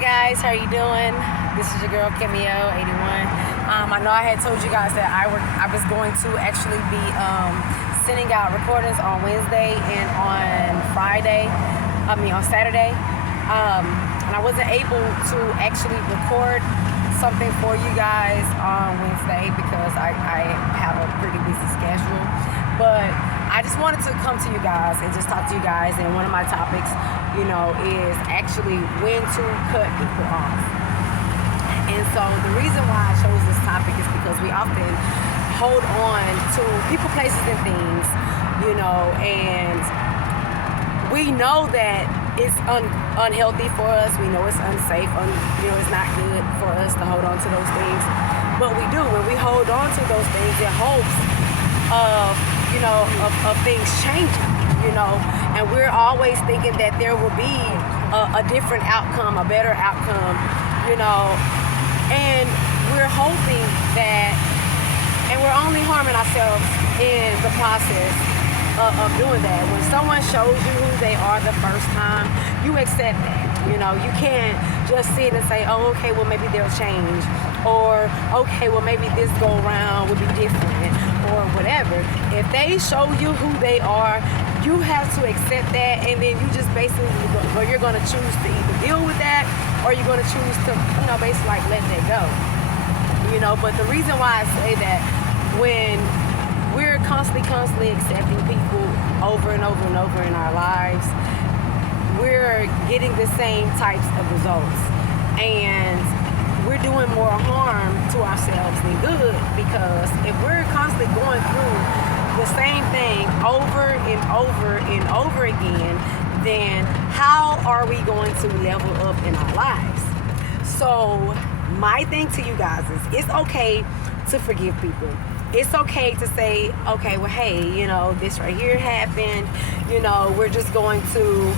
guys, how you doing? This is your girl people.You. I know I had told you guys that I was going to actually be sending out recordings on Wednesday and on Saturday. And I wasn't able to actually record something for you guys on Wednesday because I have a pretty busy schedule. But I just wanted to come to you guys and just talk to you guys. And one of my topics, is actually when to cut people off. And so the reason why I chose this topic is because we often hold on to people, places, and things, and we know that it's unhealthy for us. We know it's unsafe. It's not good for us to hold on to those things. But we do. When we hold on to those things in hopes of things changing, and we're always thinking that there will be a different outcome, a better outcome, and we're hoping that, and we're only harming ourselves in the process of doing that. When someone shows you who they are the first time, you accept that. You can't just sit and say, oh, okay, well, maybe they'll change, or okay, well, maybe this go around will be different, or whatever. If they show you who they are, you have to accept that, and then you just basically, or you're going to choose to either deal with that, or you're going to choose to, basically like let that go. But the reason why I say that, when we're constantly accepting people over and over and over in our lives, we're getting the same types of results, and we're doing more harm to ourselves than good, because if we're constantly going through the same thing over and over and over again, then how are we going to level up in our lives? So my thing to you guys is, it's okay to forgive people. It's okay to say, okay, well, hey, this right here happened. We're just going to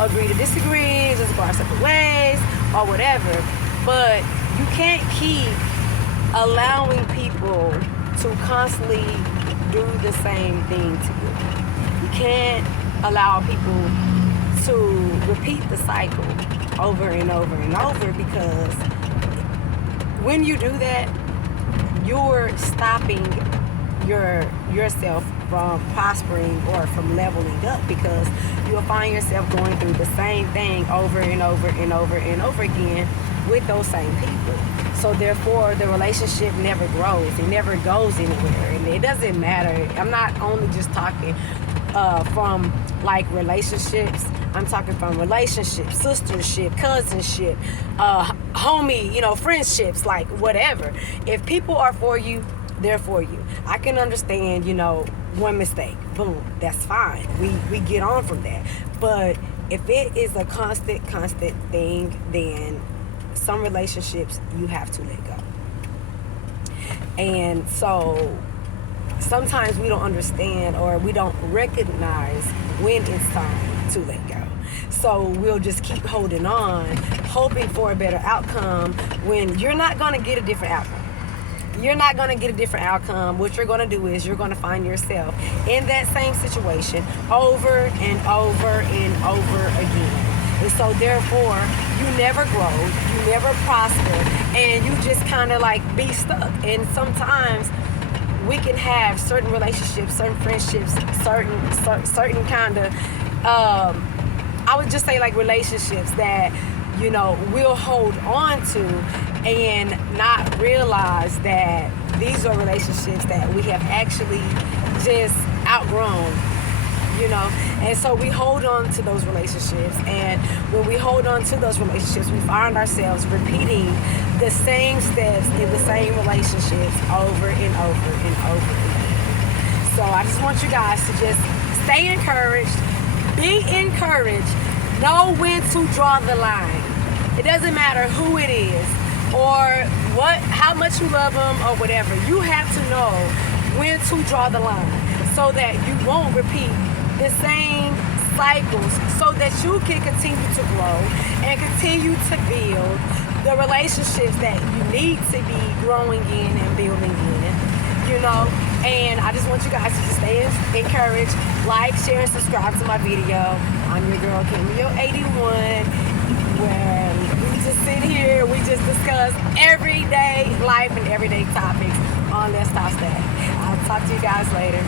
agree to disagree, just go our separate ways, or whatever. But you can't keep allowing people to constantly do the same thing to you. You can't allow people to repeat the cycle over and over and over, because when you do that, you're stopping yourself from prospering or from leveling up, because you'll find yourself going through the same thing over and over and over and over again with those same people. So therefore, the relationship never grows. It never goes anywhere. And it doesn't matter. I'm not only just talking from like relationships. I'm talking from relationships, sistership, cousinship, homie, friendships, like whatever. If people are for you, they're for you. I can understand, one mistake, boom, that's fine. We get on from that. But if it is a constant thing, then some relationships you have to let go. And so sometimes we don't understand, or we don't recognize when it's time to let go. So we'll just keep holding on, hoping for a better outcome, when you're not going to get a different outcome. You're not going to get a different outcome. What you're going to do is you're going to find yourself in that same situation over and over and over again. And so therefore, you never grow, you never prosper, and you just kind of like be stuck. And sometimes we can have certain relationships, certain friendships, certain kind of, I would just say like relationships that, we'll hold on to and not realize that these are relationships that we have actually just outgrown. And so we hold on to those relationships, and when we hold on to those relationships, we find ourselves repeating the same steps in the same relationships over and over and over again. So I just want you guys to just stay encouraged, be encouraged, know when to draw the line. It doesn't matter who it is or how much you love them or whatever. You have to know when to draw the line, so that you won't repeat the same cycles, so that you can continue to grow and continue to build the relationships that you need to be growing in and building in, and I just want you guys to just stay encouraged, like, share, and subscribe to my video. I'm your girl, Cameo81, where we just discuss everyday life and everyday topics on Let's Talk That. I'll talk to you guys later.